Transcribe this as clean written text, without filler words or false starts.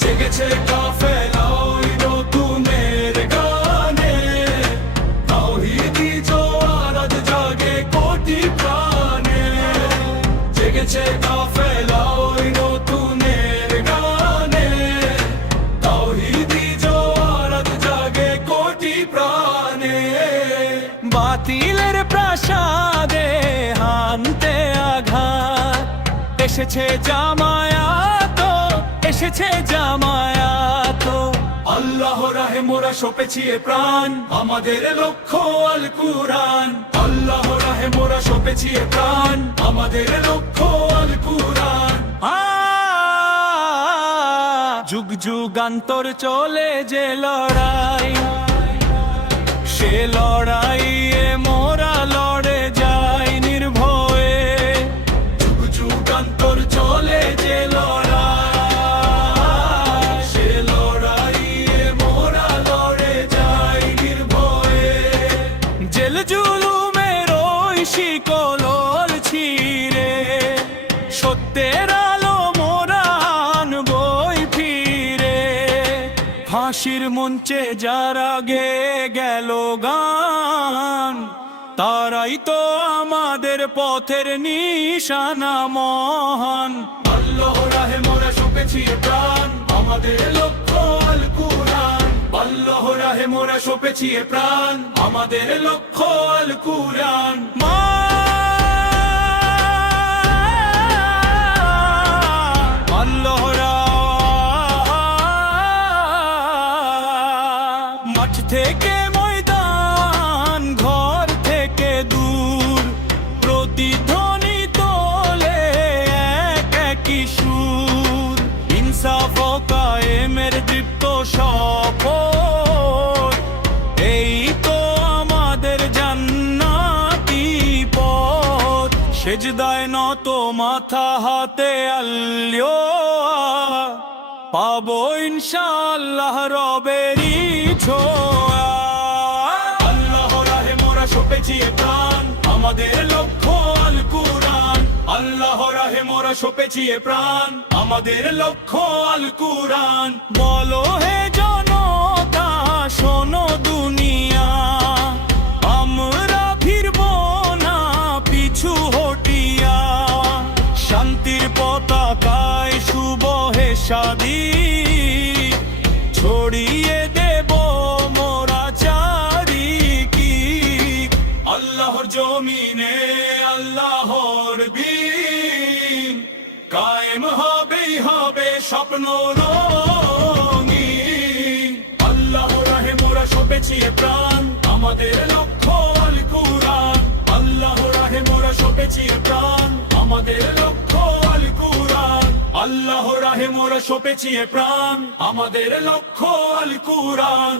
জেগেছে কাফেলা ওই নতুনের গানে, তাওহীদি জোয়ার আজ জাগে কোটি প্রাণে। জেগেছে কাফেলা ওই নতুনের গানে, তাওহীদি জোয়ার আজ জাগে কোটি প্রাণে। বাতিলের প্রাসাদে হানতে আঘাত, এসেছে জামায়াত, এসেছে জামায়াত। আল্লাহ রাহে মোরা সপেছি এ প্রাণ, আমাদের লক্ষ্য আল কুরআন। আল্লাহ রাহে মোরা সপেছি এ প্রাণ, আমাদের লক্ষ্য আল কুরআন। যুগ যুগান্তর চলে যে লড়াই, সে লড়াইয়ে মোরা লড়ে যাই নির্ভয়ে। যুগ যুগান্তর চলে যে লড়াই, সে লড়াইয়ে মোরা লড়ে যাই নির্ভয়ে। জেল জুলুমের ওই শিকল ছিঁড়ে সত্যের আলো মোরা আনবই ফিরে। ফাঁসির মঞ্চে যারা গেয়ে গেল গান, তারাই তো আমাদের পথের নিশানা মহান। আল্লাহ রাহে মোরা সপেছি এ প্রাণ, আমাদের লক্ষ্য আল কুরআন। আল্লাহ রাহে মোরা সপেছি এ প্রাণ, আমাদের লক্ষ্য আল কুরআন। মাঠ থেকে ময়দান, ঘর থেকে দূর, প্রতিধ্বনি তোলে এক একই সুর। ইনসাফ ও কায়েমের দীপ্ত শপথ, এই তো আমাদের জান্নাতি পথ। সেজদায় নত মাথা হাতে আল্লিও, পাবো ইনশাআল্লাহ রবেরই ছোঁয়া। আল্লাহ রাহে মোরা সপেছি এ প্রাণ, আমাদের লক্ষ্য আল কুরআন। আল্লাহ রাহে মোরা সপেছি এ প্রাণ, আমাদের লক্ষ্য আল কুরআন। বলো হে জনতা শোনো দুনিয়া, আমরা ফিরব না পিছু হটিয়া। শান্তির পতাকায় শুভ হে শাদি, ছড়িয়ে দেব মোরা চারিকি। আল্লাহর জমিনে আল্লাহর দ্বীন, কায়েম হবেই হবে স্বপ্ন রঙিন। আল্লাহ রাহে মোরা সপেছি এ প্রাণ, আমাদের লক্ষ্য আল কুরআন। আল্লাহ রাহে মোরা সপেছি এ প্রাণ, আমাদের লক্ষ্য আল কুরআন। আল্লাহ রাহে মোরা সপেছি এ প্রাণ, আমাদের লক্ষ্য আল কুরআন।